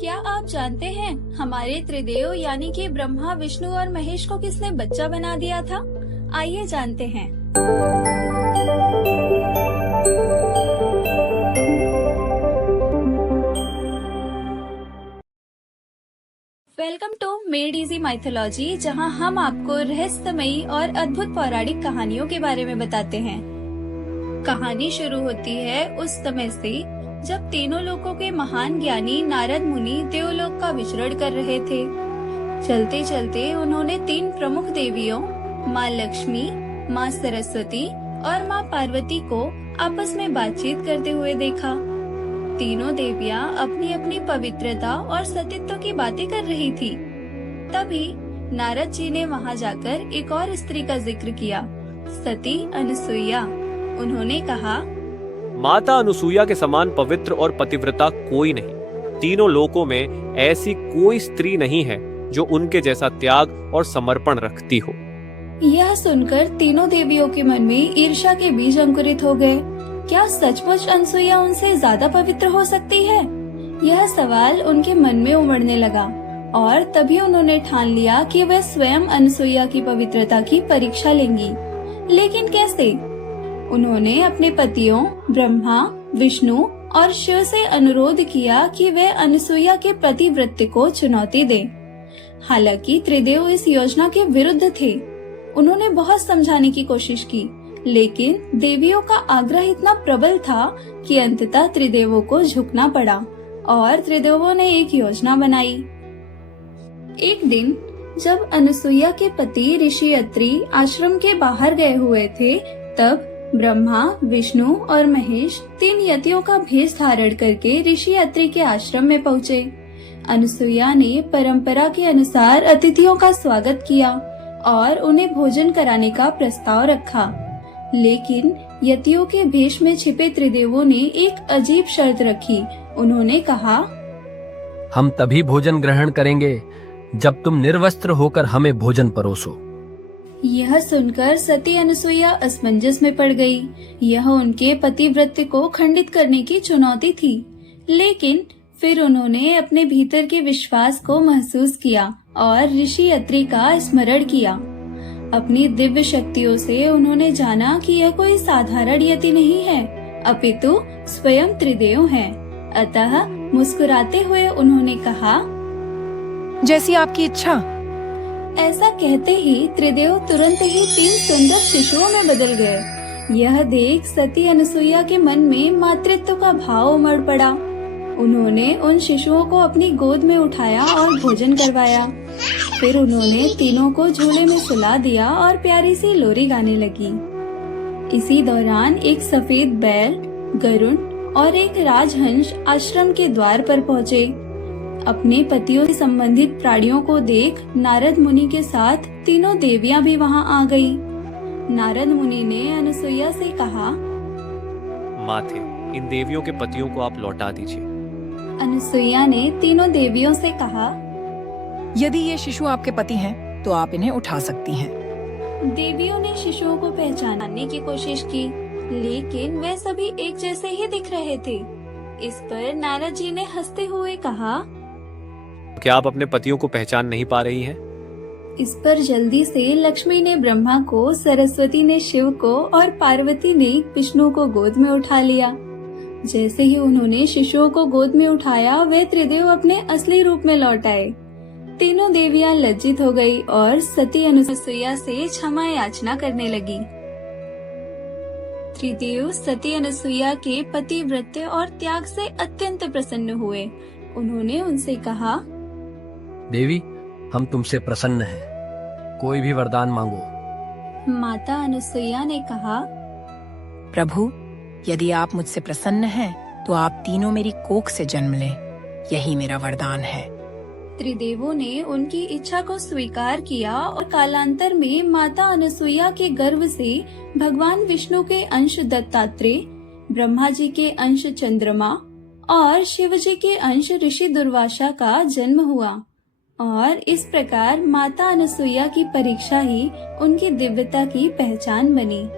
क्या आप जानते हैं हमारे त्रिदेव यानी कि ब्रह्मा, विष्णु और महेश को किसने बच्चा बना दिया था? आइए जानते हैं। Welcome to Made Easy Mythology, जहां हम आपको रहस्यमयी और अद्भुत पौराणिक कहानियों के बारे में बताते हैं। कहानी शुरू होती है उस समय से जब तीनों लोकों के महान ज्ञानी नारद मुनि देवलोक का विचरण कर रहे थे। चलते चलते उन्होंने तीन प्रमुख देवियों माँ लक्ष्मी, माँ सरस्वती और माँ पार्वती को आपस में बातचीत करते हुए देखा। तीनों देवियां अपनी अपनी पवित्रता और सतीत्व की बातें कर रही थी। तभी नारद जी ने वहां जाकर एक और स्त्री का जिक्र किया, सती अनुसुईया। उन्होंने कहा, माता अनुसुईया के समान पवित्र और पतिव्रता कोई नहीं। तीनों लोकों में ऐसी कोई स्त्री नहीं है जो उनके जैसा त्याग और समर्पण रखती हो। यह सुनकर तीनों देवियों के मन में ईर्ष्या के बीज अंकुरित हो गए। क्या सचमुच अनुसुईया उनसे ज्यादा पवित्र हो सकती है? यह सवाल उनके मन में उमड़ने लगा और तभी उन्होंने ठान लिया कि वे स्वयं अनुसुईया की पवित्रता की परीक्षा लेंगी। लेकिन कैसे? उन्होंने अपने पतियों ब्रह्मा, विष्णु और शिव से अनुरोध किया कि वे अनुसुईया के पतिव्रत्य को चुनौती दें। हालांकि त्रिदेव इस योजना के विरुद्ध थे। उन्होंने बहुत समझाने की कोशिश की, लेकिन देवियों का आग्रह इतना प्रबल था कि अंततः त्रिदेवों को झुकना पड़ा और त्रिदेवों ने एक योजना बनाई। एक दिन जब अनुसुईया के पति ऋषि अत्रि आश्रम के बाहर गए हुए थे, तब ब्रह्मा, विष्णु और महेश तीन यतियों का भेष धारण करके ऋषि अत्रि के आश्रम में पहुँचे। अनुसुईया ने परंपरा के अनुसार अतिथियों का स्वागत किया और उन्हें भोजन कराने का प्रस्ताव रखा। लेकिन यतियों के भेष में छिपे त्रिदेवों ने एक अजीब शर्त रखी। उन्होंने कहा, हम तभी भोजन ग्रहण करेंगे जब तुम निर्वस्त्र होकर हमें भोजन परोसो। यह सुनकर सती अनुसुईया असमंजस में पड़ गई। यह उनके पतिव्रत्य को खंडित करने की चुनौती थी। लेकिन फिर उन्होंने अपने भीतर के विश्वास को महसूस किया और ऋषि अत्रि का स्मरण किया। अपनी दिव्य शक्तियों से उन्होंने जाना कि यह कोई साधारण यति नहीं है, अपितु स्वयं त्रिदेव हैं। अतः मुस्कुराते हुए उन्होंने कहा, जैसी आपकी इच्छा। ऐसा कहते ही त्रिदेव तुरंत ही तीन सुंदर शिशुओं में बदल गए। यह देख सती अनुसुईया के मन में मातृत्व का भाव उमड़ पड़ा। उन्होंने उन शिशुओं को अपनी गोद में उठाया और भोजन करवाया। फिर उन्होंने तीनों को झूले में सुला दिया और प्यारी सी लोरी गाने लगी। इसी दौरान एक सफेद बैल, गरुड़ और एक राजहंस आश्रम के द्वार पर पहुँचे। अपने पतियों से संबंधित प्राणियों को देख नारद मुनि के साथ तीनों देवियां भी वहां आ गई। नारद मुनि ने अनुसुईया से कहा, माते, इन देवियों के पतियों को आप लौटा दीजिए। अनुसुईया ने तीनों देवियों से कहा, यदि ये शिशु आपके पति हैं, तो आप इन्हें उठा सकती हैं। देवियों ने शिशुओं को पहचानने की कोशिश की, लेकिन वे सभी एक जैसे ही दिख रहे थे। इस पर नारद जी ने हंसते हुए कहा, क्या आप अपने पतियों को पहचान नहीं पा रही हैं? इस पर जल्दी से लक्ष्मी ने ब्रह्मा को, सरस्वती ने शिव को और पार्वती ने विष्णु को गोद में उठा लिया। जैसे ही उन्होंने शिशुओं को गोद में उठाया, वे त्रिदेव अपने असली रूप में लौट आए। तीनों देवियां लज्जित हो गई और सती अनुसुईया से क्षमा याचना करने लगी। त्रिदेव सती अनुसुईया के पतिव्रत्य और त्याग से अत्यंत प्रसन्न हुए। उन्होंने उनसे कहा, देवी, हम तुमसे प्रसन्न हैं। कोई भी वरदान मांगो। माता अनुसुईया ने कहा, प्रभु, यदि आप मुझसे प्रसन्न हैं, तो आप तीनों मेरी कोख से जन्म लें। यही मेरा वरदान है। त्रिदेवों ने उनकी इच्छा को स्वीकार किया और कालांतर में माता अनुसुईया के गर्भ से भगवान विष्णु के अंश दत्तात्रेय, ब्रह्मा जी के अंश चंद्रमा और शिव जी के अंश ऋषि दुर्वासा का जन्म हुआ। और इस प्रकार माता अनुसुईया की परीक्षा ही उनकी दिव्यता की पहचान बनी।